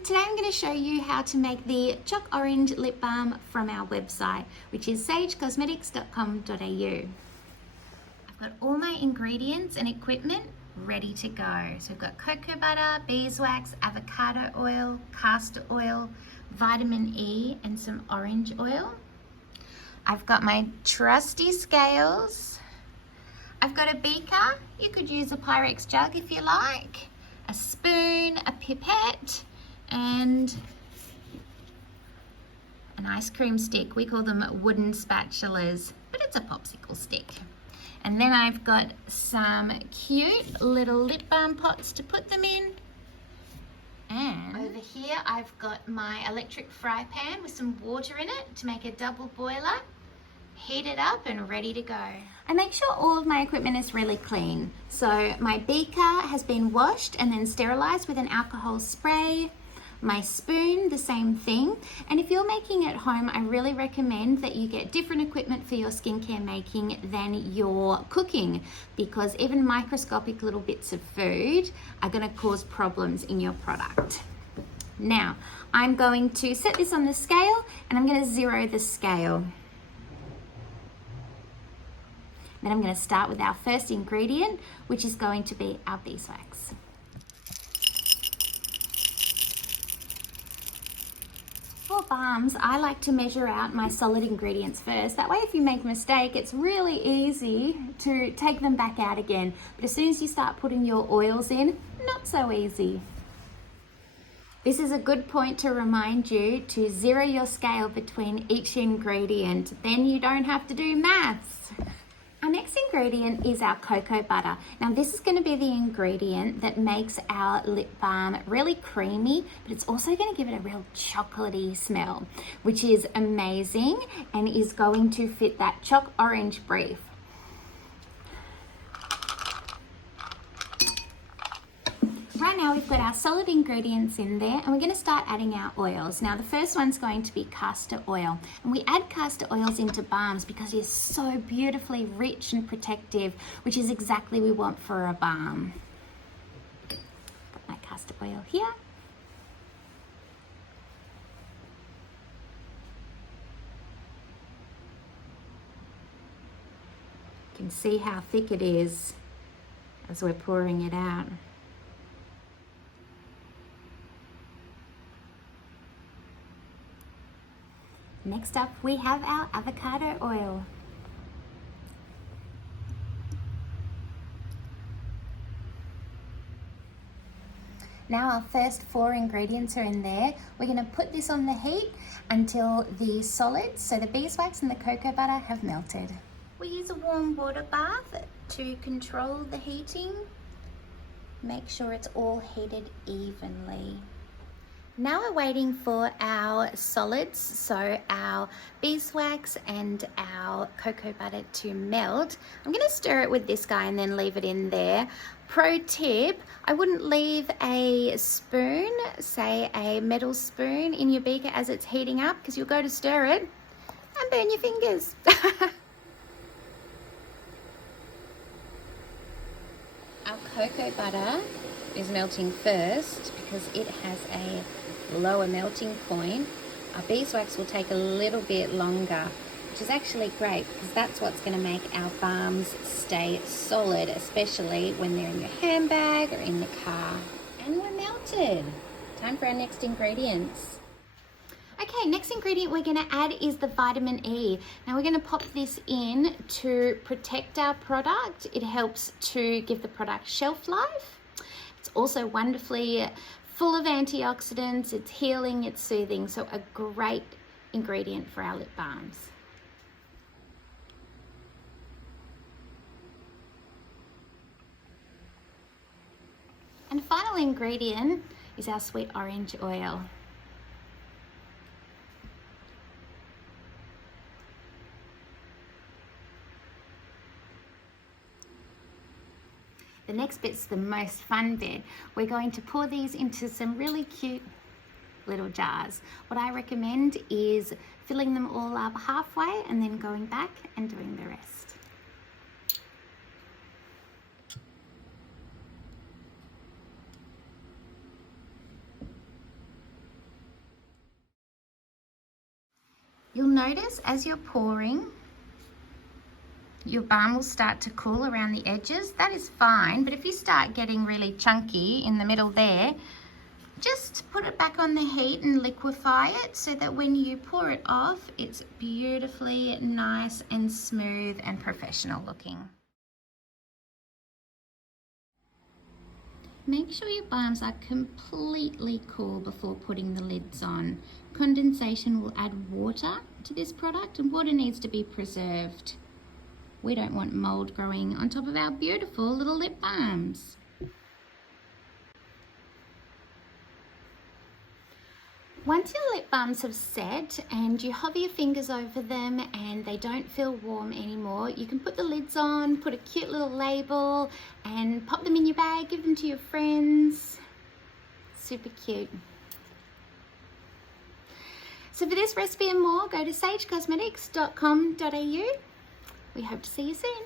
everyone, today I'm going to show you how to make the Chalk Orange Lip Balm from our website, which is sagecosmetics.com.au. I've got all my ingredients and equipment ready to go. So we've got cocoa butter, beeswax, avocado oil, castor oil, vitamin E and some orange oil. I've got my trusty scales. I've got a beaker. You could use a Pyrex jug if you like. A spoon, a pipette, and an ice cream stick. We call them wooden spatulas, but it's a popsicle stick. And then I've got some cute little lip balm pots to put them in. And over here I've got my electric fry pan with some water in it to make a double boiler. Heat it up and ready to go. I make sure all of my equipment is really clean. So my beaker has been washed and then sterilized with an alcohol spray. My spoon, the same thing. And if you're making at home, I really recommend that you get different equipment for your skincare making than your cooking, because even microscopic little bits of food are going to cause problems in your product. Now, I'm going to set this on the scale and I'm going to zero the scale. Then I'm going to start with our first ingredient, which is going to be our beeswax. For balms, I like to measure out my solid ingredients first. That way if you make a mistake, it's really easy to take them back out again. But as soon as you start putting your oils in, not so easy. This is a good point to remind you to zero your scale between each ingredient. Then you don't have to do maths. Our next ingredient is our cocoa butter. Now this is going to be the ingredient that makes our lip balm really creamy, but it's also going to give it a real chocolatey smell, which is amazing and is going to fit that chalk orange brief. Right now we've got our solid ingredients in there and we're going to start adding our oils. Now the first one's going to be castor oil, and we add castor oils into balms because it's so beautifully rich and protective, which is exactly what we want for a balm. Got my castor oil here. You can see how thick it is as we're pouring it out. Next up, we have our avocado oil. Now our first 4 ingredients are in there. We're going to put this on the heat until the solids, so the beeswax and the cocoa butter, have melted. We use a warm water bath to control the heating. Make sure it's all heated evenly. Now we're waiting for our solids, so our beeswax and our cocoa butter to melt. I'm going to stir it with this guy and then leave it in there. Pro tip, I wouldn't leave a spoon, say a metal spoon, in your beaker as it's heating up, because you'll go to stir it and burn your fingers. Our cocoa butter is melting first because it has a lower melting point. Our beeswax will take a little bit longer, which is actually great because that's what's going to make our balms stay solid, especially when they're in your handbag or in the car. And we're melted. Time for our next ingredients. Okay, next ingredient we're going to add is the vitamin E. Now we're going to pop this in to protect our product. It helps to give the product shelf life. It's also wonderfully full of antioxidants, it's healing, it's soothing, so a great ingredient for our lip balms. And final ingredient is our sweet orange oil. The next bit's the most fun bit. We're going to pour these into some really cute little jars. What I recommend is filling them all up halfway and then going back and doing the rest. You'll notice as you're pouring, your balm will start to cool around the edges. That is fine, but if you start getting really chunky in the middle there, just put it back on the heat and liquefy it so that when you pour it off, it's beautifully nice and smooth and professional looking. Make sure your balms are completely cool before putting the lids on. Condensation will add water to this product, and water needs to be preserved. We don't want mold growing on top of our beautiful little lip balms. Once your lip balms have set and you hover your fingers over them and they don't feel warm anymore, you can put the lids on, put a cute little label and pop them in your bag, give them to your friends. Super cute. So for this recipe and more, go to sagecosmetics.com.au. We hope to see you soon.